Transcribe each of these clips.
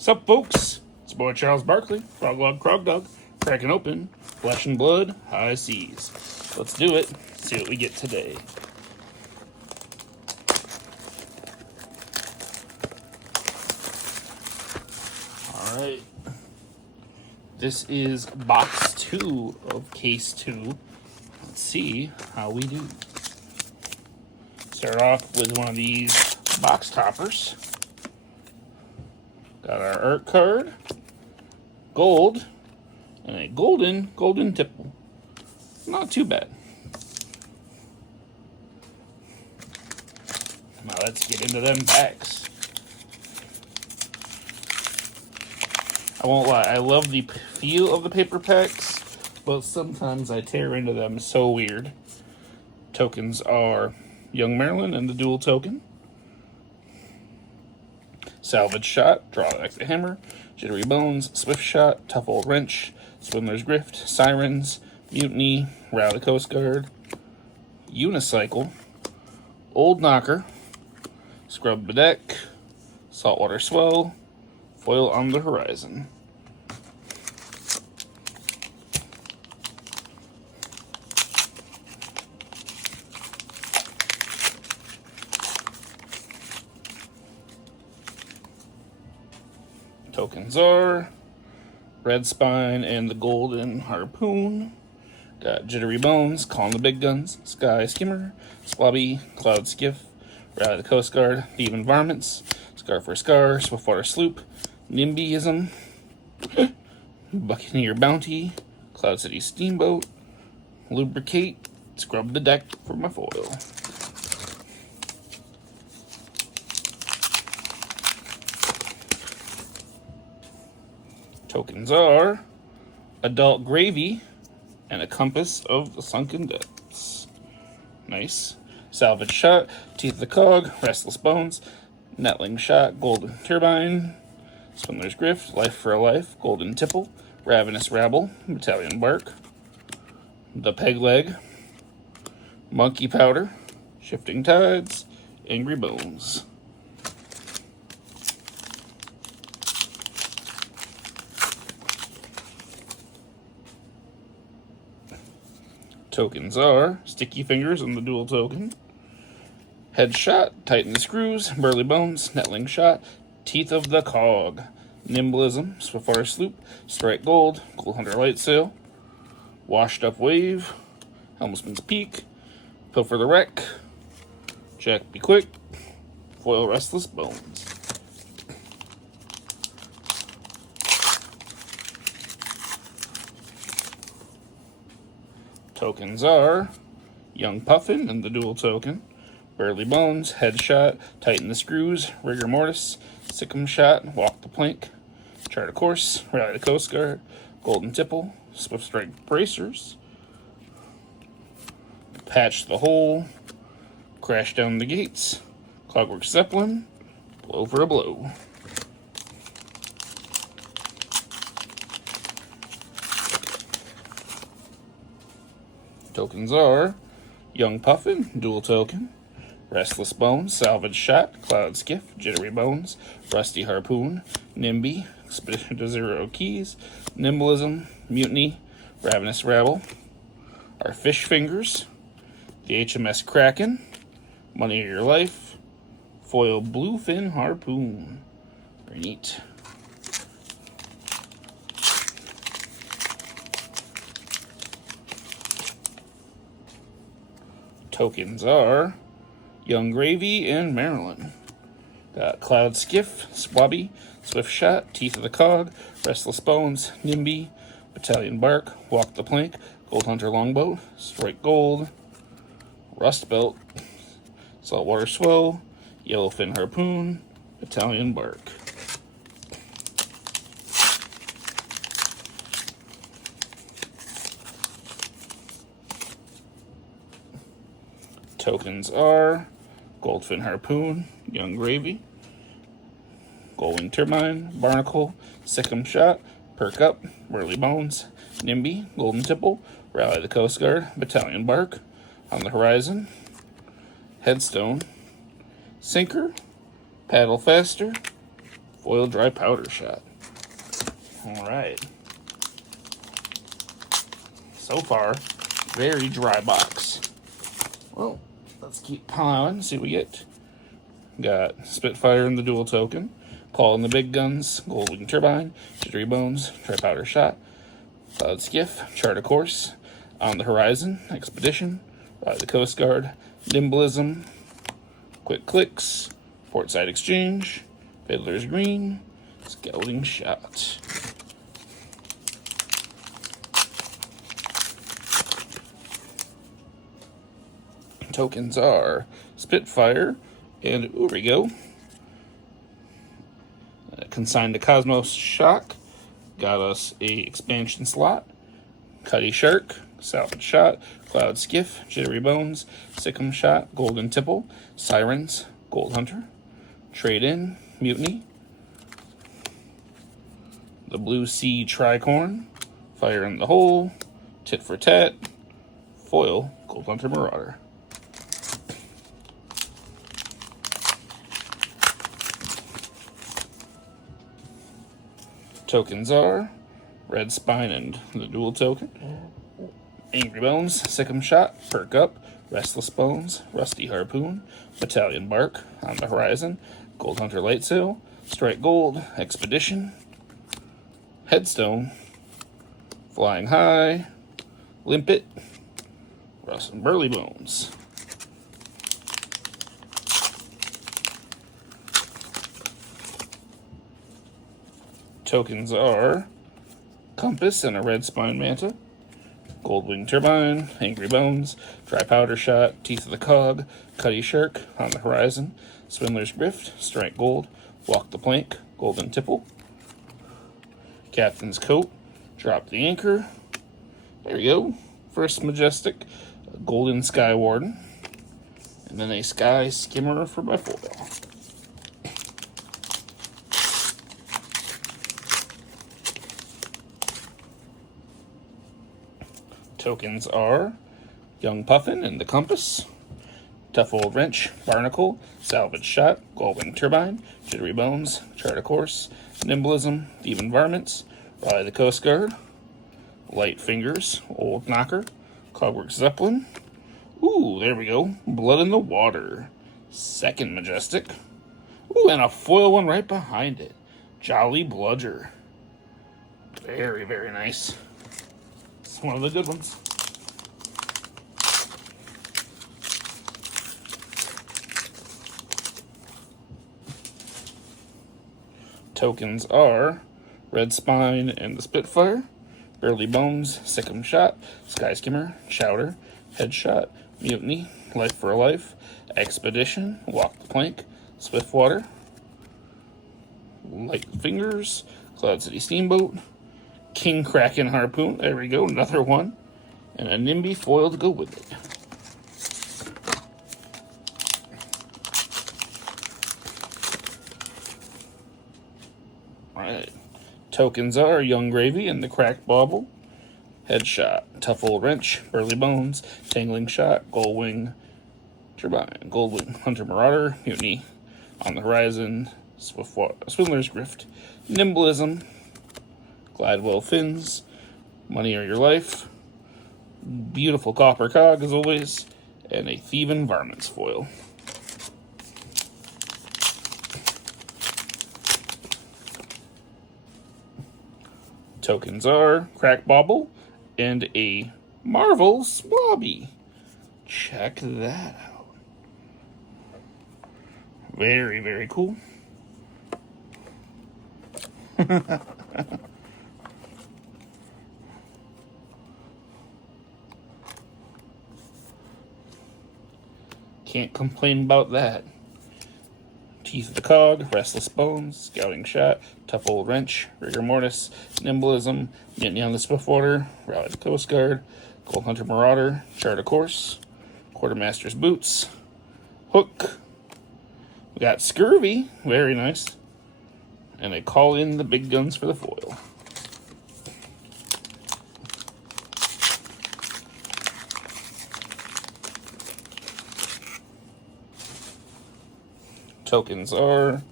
Sup, folks? It's boy Charles Barkley, FrogLogCrogDog, cracking open Flesh and Blood High Seas. Let's do it. See what we get today. Alright. This is box 2 of case 2. Let's see how we do. Start off with one of these box toppers. Got our art card, gold, and a golden tipple. Not too bad. Now let's get into them packs. I won't lie, I love the feel of the paper packs, but sometimes I tear into them so weird. Tokens are Young Maryland and the dual token. Salvage Shot, Draw Back the Hammer, Jittery Bones, Swift Shot, Tough Old Wrench, Swindler's Grift, Sirens, Mutiny, Rally the Coast Guard, Unicycle, Old Knocker, Scrub the Deck, Saltwater Swell, Foil on the Horizon. Tokens are Red Spine and the Golden Harpoon. Got Jittery Bones, Calling the Big Guns, Sky Skimmer, Squabby, Cloud Skiff, Rally the Coast Guard, Thieving Varmints, Scar for Scar, Swiftwater Sloop, NIMBYism, Buccaneer Bounty, Cloud City Steamboat, Lubricate, Scrub the Deck for my foil. Tokens are Adult Gravy and a Compass of the Sunken Depths. Nice. Salvage Shot, Teeth of the Cog, Restless Bones, Netling Shot, Golden Turbine, Swindler's Grift, Life for a Life, Golden Tipple, Ravenous Rabble, Battalion Bark, The Peg Leg, Monkey Powder, Shifting Tides, Angry Bones. Tokens are Sticky Fingers and the dual token, Headshot, Tighten the Screws, Burly Bones, Netling Shot, Teeth of the Cog, Nimblism, Swiftwater Sloop, Strike Gold, Gold Hunter Light Sail, Washed Up Wave, Helmsman's Peak, Pilfer the Wreck, Jack Be Quick, Foil Restless Bones. Tokens are Young Puffin and the dual token, Burly Bones, Headshot, Tighten the Screws, Rigor Mortis, Sick'em Shot, Walk the Plank, Chart a Course, Rally the Coast Guard, Golden Tipple, Swift Strike Bracers, Patch the Hole, Crash Down the Gates, Clockwork Zeppelin, Blow for a Blow. Tokens are Young Puffin, dual token, Restless Bones, Salvage Shot, Cloud Skiff, Jittery Bones, Rusty Harpoon, NIMBY, Expedition to Zero Keys, Nimblism, Mutiny, Ravenous Rabble, our Fish Fingers, the HMS Kraken, Money of Your Life, Foil Bluefin Harpoon. Very neat. Tokens are Young Gravy and Maryland. Got Cloud Skiff, Swabby, Swift Shot, Teeth of the Cog, Restless Bones, NIMBY, Battalion Bark, Walk the Plank, Gold Hunter Longboat, Strike Gold, Rust Belt, Saltwater Swell, Yellowfin Harpoon, Battalion Bark. Tokens are Goldfin Harpoon, Young Gravy, Golden Turbine, Barnacle, Sick'em Shot, Perk Up, Burly Bones, NIMBY, Golden Tipple, Rally the Coast Guard, Battalion Bark, On the Horizon, Headstone, Sinker, Paddle Faster, foil dry powder shot. All right. So far, very dry box. Well, let's keep plowing, see what we get. Got Spitfire in the dual token, Call in the big guns, Goldwing Turbine, Jittery Bones, Dry Powder Shot, Cloud Skiff, Chart a Course, On the Horizon, Expedition, Ride the Coast Guard, Nimblism, Quick Clicks, Portside Exchange, Fiddler's Green, Scouting Shot. Tokens are Spitfire and Urigo. Consigned to Cosmos Shock. Got us a expansion slot. Cuddy Shark, Salvage Shot, Cloud Skiff, Jittery Bones, Sikkim Shot, Golden Tipple, Sirens, Gold Hunter, Trade In, Mutiny, the Blue Sea Tricorn, Fire in the Hole, Tit for Tat, Foil, Gold Hunter Marauder. Tokens are Red Spine and the dual token, Angry Bones, Sikkim Shot, Perk Up, Restless Bones, Rusty Harpoon, Battalion Bark, On the Horizon, Gold Hunter Light Sail, Strike Gold, Expedition, Headstone, Flying High, Limpet, Rust and Burly Bones. Tokens are Compass and a Red Spine Manta, Goldwing Turbine, Angry Bones, Dry Powder Shot, Teeth of the Cog, Cuddy Shark, On the Horizon, Swindler's Grift, Strike Gold, Walk the Plank, Golden Tipple, Captain's Coat, Drop the Anchor. There we go. First Majestic, Golden Sky Warden, and then a Sky Skimmer for my foil. Tokens are Young Puffin and the Compass, Tough Old Wrench, Barnacle, Salvage Shot, Goldwing Turbine, Jittery Bones, Chart a Course, Nimblism, Demon Varmints, Raleigh the Coast Guard, Light Fingers, Old Knocker, Cogwork Zeppelin. Ooh, there we go. Blood in the Water. Second Majestic. Ooh, and a foil one right behind it. Jolly Bludger. Very, very nice. It's one of the good ones. Tokens are Red Spine and the Spitfire, Burly Bones, Sikkim Shot, Sky Skimmer, Chowder, Headshot, Mutiny, Life for a Life, Expedition, Walk the Plank, Swiftwater, Light Fingers, Cloud City Steamboat, King Kraken Harpoon, there we go, another one, and a NIMBY foil to go with it. Alright, tokens are Young Gravy and the Cracked Bauble, Headshot, Tough Old Wrench, Burly Bones, Tangling Shot, Goldwing Turbine, Goldwing Hunter Marauder, Mutiny, On the Horizon, Swindler's Grift, Nimblism, Gladwell Fins, Money or Your Life, beautiful Copper Cog as always, and a Thieving Varmints foil. Tokens are Crack Bauble and a Marvel Swabby. Check that out. Very, very cool. Can't complain about that. Teeth of the Cog, Restless Bones, Scouting Shot, Tough Old Wrench, Rigor Mortis, Nimblism, Mutiny on the Swiftwater, Raleigh the Coast Guard, Gold Hunter Marauder, Chart a Course, Quartermaster's Boots, Hook. We got Scurvy, very nice. And they call in the big guns for the foil. Tokens are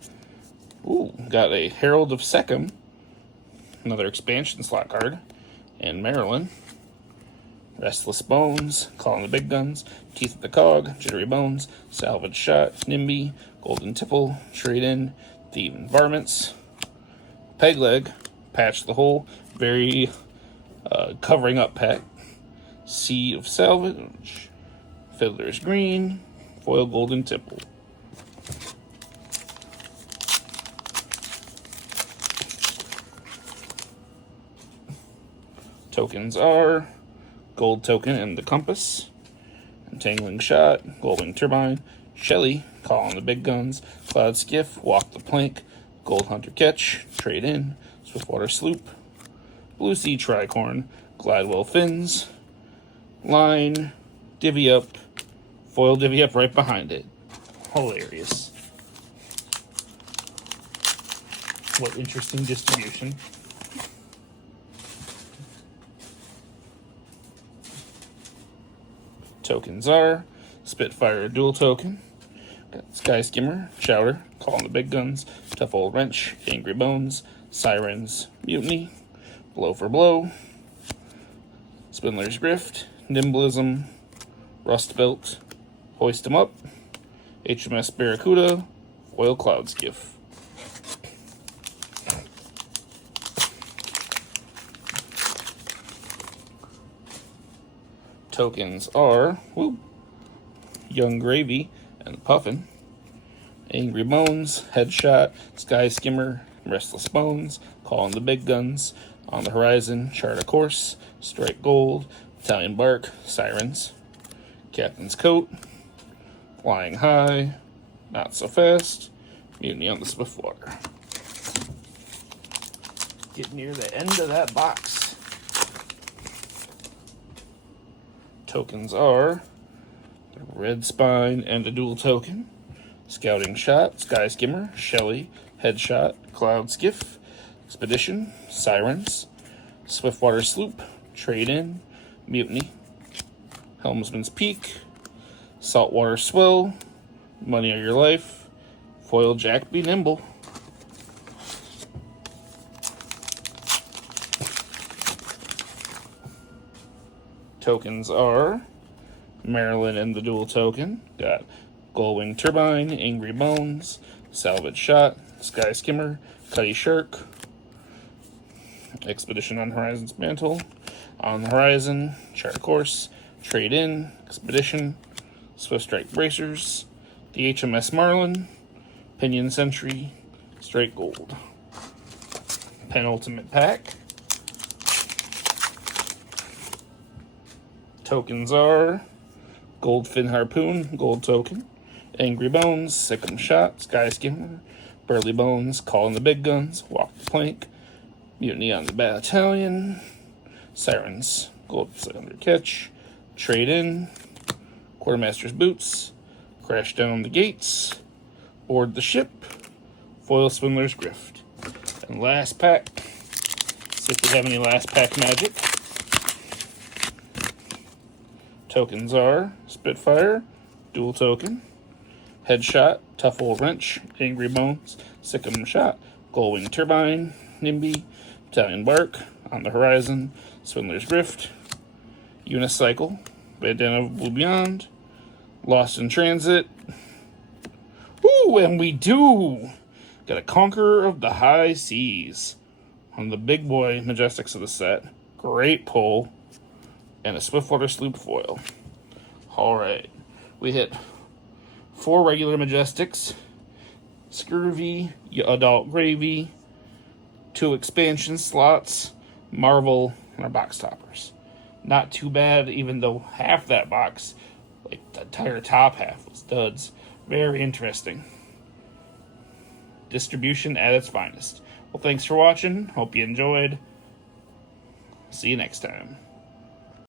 Ooh, got a Herald of Sechem, another expansion slot card, and Maryland. Restless Bones, Calling the Big Guns, Teeth of the Cog, Jittery Bones, Salvage Shot, Nimby, Golden Tipple, Trade In, Thieving Varmints, Pegleg, Patch the Hole, very covering up pack, Sea of Salvage, Fiddler's Green, Foil Golden Tipple. Tokens are Gold Token and the Compass, Entangling Shot, Goldwing Turbine, Shelly, Calling the Big Guns, Cloud Skiff, Walk the Plank, Gold Hunter Catch, Trade In, Swiftwater Sloop, Blue Sea Tricorn, Gladwell Fins, Line, Divvy Up, Foil Divvy Up right behind it. Hilarious. What interesting distribution. Tokens are Spitfire Dual Token, got Sky Skimmer, Chowder, Calling the Big Guns, Tough Old Wrench, Angry Bones, Sirens, Mutiny, Blow for Blow, Spindler's Grift, Nimblism, Rust Belt, Hoist 'em Up, HMS Barracuda, Foil Cloud Skiff. Tokens are Young Gravy and Puffin, Angry Bones, Headshot, Sky Skimmer, Restless Bones, Calling the Big Guns, On the Horizon, Chart a Course, Strike Gold, Italian Bark, Sirens, Captain's Coat, Flying High, Not So Fast, Mutiny on the Swiftwater. Get near the end of that box. Tokens are the Red Spine and a Dual Token, Scouting Shot, Sky Skimmer, Shelly, Headshot, Cloud Skiff, Expedition, Sirens, Swiftwater Sloop, Trade In, Mutiny, Helmsman's Peak, Saltwater Swell, Money of Your Life, Foil Jack Be Nimble. Tokens are Maryland and the Dual Token, got Gullwing Turbine, Angry Bones, Salvage Shot, Sky Skimmer, Cutty Shark, Expedition on Horizon's Mantle, On the Horizon, Chart Course, Trade In, Expedition, Swift Strike Bracers, the HMS Marlin, Pinion Sentry, Straight Gold. Penultimate pack. Tokens are Goldfin Harpoon, Gold Token, Angry Bones, Sick'em Shot, Sky Skimmer, Burly Bones, Calling the Big Guns, Walk the Plank, Mutiny on the Battalion, Sirens, Gold Thunder Catch, Trade In, Quartermaster's Boots, Crash Down the Gates, Board the Ship, Foil Swindler's Grift. And last pack, see if we have any last pack magic. Tokens are Spitfire, Dual Token, Headshot, Tough Old Wrench, Angry Bones, Sick'em Shot, Gullwing Turbine, Nimby, Italian Bark, On the Horizon, Swindler's Grift, Unicycle, Bandana of Blue Beyond, Lost in Transit. Ooh, and we do! Got a Conqueror of the High Seas. One of the big boy Majestics of the set. Great pull. And a Swiftwater Sloop foil. Alright. We hit 4 regular Majestics, Scurvy, Adult Gravy, 2 expansion slots, Marvel, and our box toppers. Not too bad, even though half that box, like the entire top half, was duds. Very interesting. Distribution at its finest. Well, thanks for watching. Hope you enjoyed. See you next time.